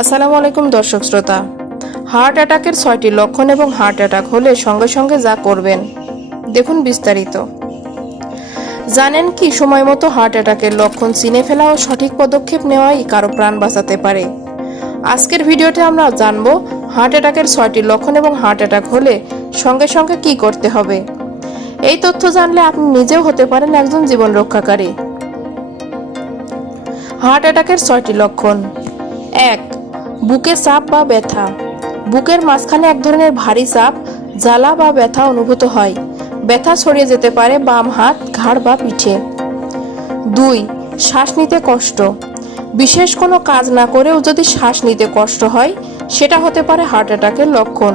আসসালামু আলাইকুম দর্শক শ্রোতা। হার্ট অ্যাটাকের ৬টি লক্ষণ এবং হার্ট অ্যাটাক হলে সঙ্গে সঙ্গে যা করবেন দেখুন বিস্তারিত। জানেন কি সময় মতো হার্ট অ্যাটাকের লক্ষণ চিনে ফেলা ও সঠিক পদক্ষেপ নেওয়াই কারো প্রাণ বাঁচাতে পারে। আজকের ভিডিওতে আমরা জানব হার্ট অ্যাটাকের ৬টি লক্ষণ এবং হার্ট অ্যাটাক হলে সঙ্গে সঙ্গে কি করতে হবে। এই তথ্য জানলে আপনি নিজেও হতে পারেন একজন জীবন রক্ষাকারী। হার্ট অ্যাটাকের ৬টি লক্ষণ। ১. বুকে চাপ বা ব্যথা। বুকের মাঝখানে এক ধরনের ভারী চাপ, জ্বালা বা ব্যথা অনুভূত হয়। ব্যথা ছড়িয়ে যেতে পারে বাম হাত, ঘাড় বা পিঠে। ২. শ্বাস নিতে কষ্ট। বিশেষ কোনো কাজ না করেও যদি শ্বাস নিতে কষ্ট হয়, সেটা হতে পারে হার্ট অ্যাটাকের লক্ষণ।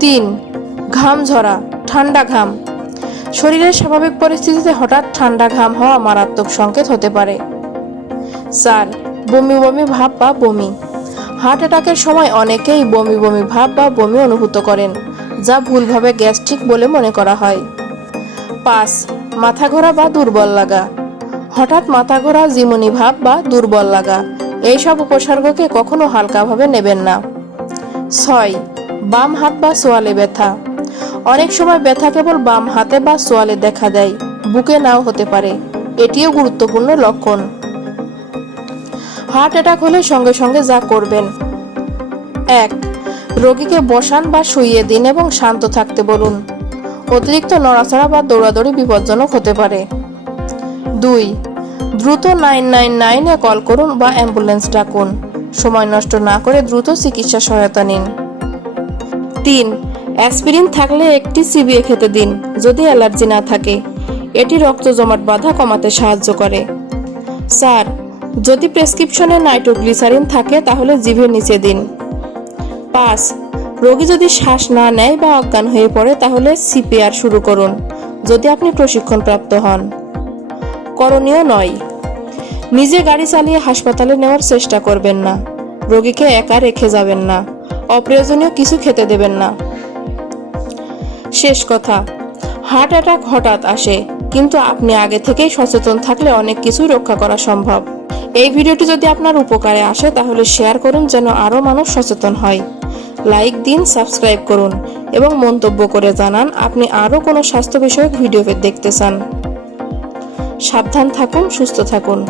৩. ঘাম ঝরা, ঠান্ডা ঘাম। শরীরের স্বাভাবিক পরিস্থিতিতে হঠাৎ ঠান্ডা ঘাম হওয়া মারাত্মক সংকেত হতে পারে। ৪. বমি বমি ভাব বা বমি। হার্ট অ্যাটাকের সময় অনেকেই বমি বমি ভাব বা বমি অনুভূত করেন, যা ভুলভাবে গ্যাস্ট্রিক বলে মনে করা হয়। ৫. মাথা ঘোরা বা দুর্বল লাগা। হঠাৎ মাথা ঘোরা, ঝিমুনি ভাব বা দুর্বল লাগা, এইসব উপসর্গকে কখনো হালকাভাবে নেবেন না। ৬. বাম হাত বা সোয়ালে ব্যথা। অনেক সময় ব্যথা কেবল বাম হাতে বা সোয়ালে দেখা দেয়, বুকে নাও হতে পারে। এটিও গুরুত্বপূর্ণ লক্ষণ। হার্ট অ্যাটাক হলে সঙ্গে সঙ্গে যা করবেন। ১. রোগীকে বসান বা শুইয়ে দিন এবং শান্ত থাকতে বলুন। অতিরিক্ত নড়াচড়া বা দৌড়াদৌড়ি বিপজ্জনক হতে পারে। ২. দ্রুত 999-এ কল করুন বা অ্যাম্বুলেন্স ডাকুন। সময় নষ্ট না করে দ্রুত চিকিৎসা সহায়তা নিন। ৩. অ্যাসপিরিন থাকলে একটি চিবিয়ে খেতে দিন, যদি অ্যালার্জি না থাকে। এটি রক্ত জমাট বাঁধা কমাতে সাহায্য করে। ৪. যদি প্রেসক্রিপশনে নাইট্রোগ্লিসারিন থাকে তাহলে জিভের নিচে দিন। ৫. রোগী যদি শ্বাস না নেয় বা অজ্ঞান হয়ে পড়ে তাহলে সিপিআর শুরু করুন, যদি আপনি প্রশিক্ষণপ্রাপ্ত হন। করণীয় নয়। নিজে গাড়ি চালিয়ে হাসপাতালে নেওয়ার চেষ্টা করবেন না। রোগীকে একা রেখে যাবেন না। অপ্রয়োজনীয় কিছু খেতে দেবেন না। শেষ কথা, হার্ট অ্যাটাক হঠাৎ আসে, কিন্তু আপনি আগে থেকেই সচেতন থাকলে অনেক কিছুই রক্ষা করা সম্ভব। এই ভিডিওটি যদি আপনার উপকারে আসে তাহলে শেয়ার করুন, যেন আরও মানুষ সচেতন হয়। লাইক দিন, সাবস্ক্রাইব করুন এবং মন্তব্য করে জানান আপনি আরও কোনো স্বাস্থ্য বিষয়ক ভিডিও দেখতে চান। সাবধান থাকুন, সুস্থ থাকুন।